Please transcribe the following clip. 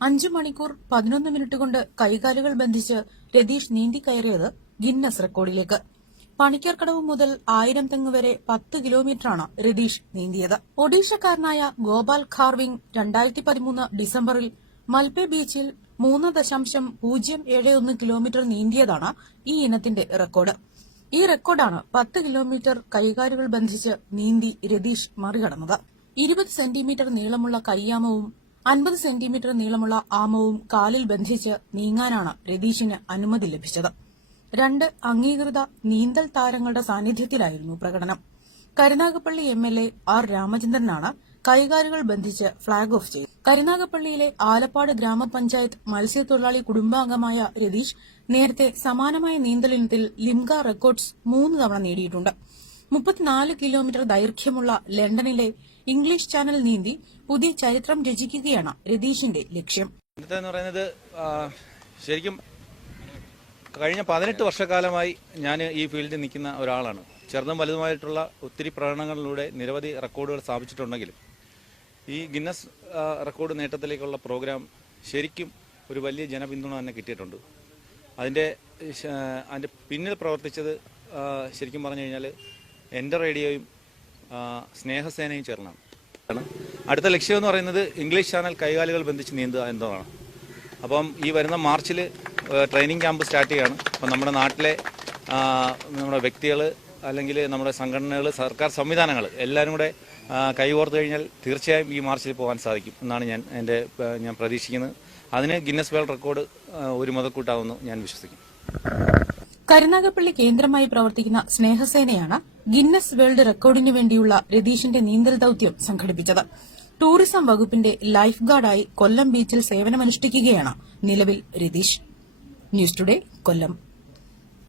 അഞ്ചു മണിക്കൂർ പതിനൊന്ന് മിനിറ്റ് കൊണ്ട് കൈകാലുകൾ ബന്ധിച്ച് രതീഷ് നീന്തി കയറിയത് ഗിന്നസ് റെക്കോർഡിലേക്ക്. പണിക്കർക്കടവ് മുതൽ ആയിരം തെങ്ങ് വരെ പത്ത് കിലോമീറ്ററാണ് രതീഷ് നീന്തിയത്. ഒഡീഷക്കാരനായ ഗോപാൽ ഖാർവിംഗ് രണ്ടായിരത്തി പതിമൂന്ന് ഡിസംബറിൽ മൽപെ ബീച്ചിൽ മൂന്ന് ദശാംശം പൂജ്യം ഏഴ് ഒന്ന് കിലോമീറ്റർ നീന്തിയതാണ് ഈ ഇനത്തിന്റെ റെക്കോർഡ്. ഈ റെക്കോർഡാണ് പത്ത് കിലോമീറ്റർ കൈകാലുകൾ ബന്ധിച്ച് നീന്തി രതീഷ് മറികടന്നത്. ഇരുപത് സെന്റിമീറ്റർ നീളമുള്ള കയ്യാമവും അൻപത് സെന്റിമീറ്റർ നീളമുള്ള ആമവും കാലിൽ ബന്ധിച്ച് നീങ്ങാനാണ് രതീഷിന് അനുമതി ലഭിച്ചത്. രണ്ട് അംഗീകൃത നീന്തൽ താരങ്ങളുടെ സാന്നിധ്യത്തിലായിരുന്നു പ്രകടനം. Karunagappally M L A R രാമചന്ദ്രനാണ് കൈകാലുകൾ ബന്ധിച്ച് ഫ്ളാഗ് ഓഫ് ചെയ്തത്. കരുനാഗപ്പള്ളിയിലെ ആലപ്പാട് ഗ്രാമപഞ്ചായത്ത് മത്സ്യത്തൊഴിലാളി കുടുംബാംഗമായ രതീഷ് നേരത്തെ സമാനമായ നീന്തലിനത്തിൽ ലിംഗ റെക്കോർഡ്സ് മൂന്ന് തവണ നേടിയിട്ടുണ്ട്. മുപ്പത്തിനാല് കിലോമീറ്റർ ദൈർഘ്യമുള്ള ലണ്ടനിലെ ഇംഗ്ലീഷ് ചാനൽ നീന്തി പുതിയ ചരിത്രം രചിക്കുകയാണ് രതീഷിന്റെ ലക്ഷ്യം. എന്ന് പറയുന്നത് ശരിക്കും കഴിഞ്ഞ പതിനെട്ട് വർഷക്കാലമായി ഞാൻ ഈ ഫീൽഡിൽ നിൽക്കുന്ന ഒരാളാണ്. ചെറുതും വലുതുമായിട്ടുള്ള ഒത്തിരി പ്രകടനങ്ങളിലൂടെ നിരവധി റെക്കോർഡുകൾ സ്ഥാപിച്ചിട്ടുണ്ടെങ്കിലും ഈ ഗിന്നസ് റെക്കോർഡ് നേട്ടത്തിലേക്കുള്ള പ്രോഗ്രാം ശരിക്കും ഒരു വലിയ ജനപിന്തുണ തന്നെ കിട്ടിയിട്ടുണ്ട്. അതിന്റെ അതിന്റെ പിന്നിൽ പ്രവർത്തിച്ചത് ശരിക്കും പറഞ്ഞു കഴിഞ്ഞാൽ എന്റെ റേഡിയോയും സ്നേഹസേനയും ചേർന്നാണ്. അടുത്ത ലക്ഷ്യം എന്ന് പറയുന്നത് ഇംഗ്ലീഷ് ചാനൽ കൈകാലുകൾ ബന്ധിച്ച് നീന്തുക എന്നതാണ്. അപ്പം ഈ വരുന്ന മാർച്ചിൽ ട്രെയിനിങ് ക്യാമ്പ് സ്റ്റാർട്ട് ചെയ്യാണ്. അപ്പം നമ്മുടെ നാട്ടിലെ നമ്മുടെ വ്യക്തികൾ അല്ലെങ്കിൽ നമ്മുടെ സംഘടനകൾ സർക്കാർ സംവിധാനങ്ങൾ എല്ലാവരും കൂടെ കൈകോർത്ത് കഴിഞ്ഞാൽ തീർച്ചയായും ഈ മാർച്ചിൽ പോകാൻ സാധിക്കും എന്നാണ് ഞാൻ എന്റെ ഞാൻ പ്രതീക്ഷിക്കുന്നത്. അതിന് ഗിന്നസ് വേൾഡ് റെക്കോർഡ് ഒരു മുതക്കൂട്ടാവുമെന്ന് ഞാൻ വിശ്വസിക്കുന്നു. കരുനാഗപ്പള്ളി കേന്ദ്രമായി പ്രവർത്തിക്കുന്ന സ്നേഹസേനയാണ് ഗിന്നസ് വേൾഡ് റെക്കോർഡിനു വേണ്ടിയുള്ള രതീഷിന്റെ നീന്തൽ ദൌത്യം സംഘടിപ്പിച്ചത്. ടൂറിസം വകുപ്പിന്റെ ലൈഫ് ഗാർഡായി കൊല്ലം ബീച്ചിൽ സേവനമനുഷ്ഠിക്കുകയാണ് നിലവിൽ രതീഷ്. ന്യൂസ് ടുഡേ കൊല്ലം.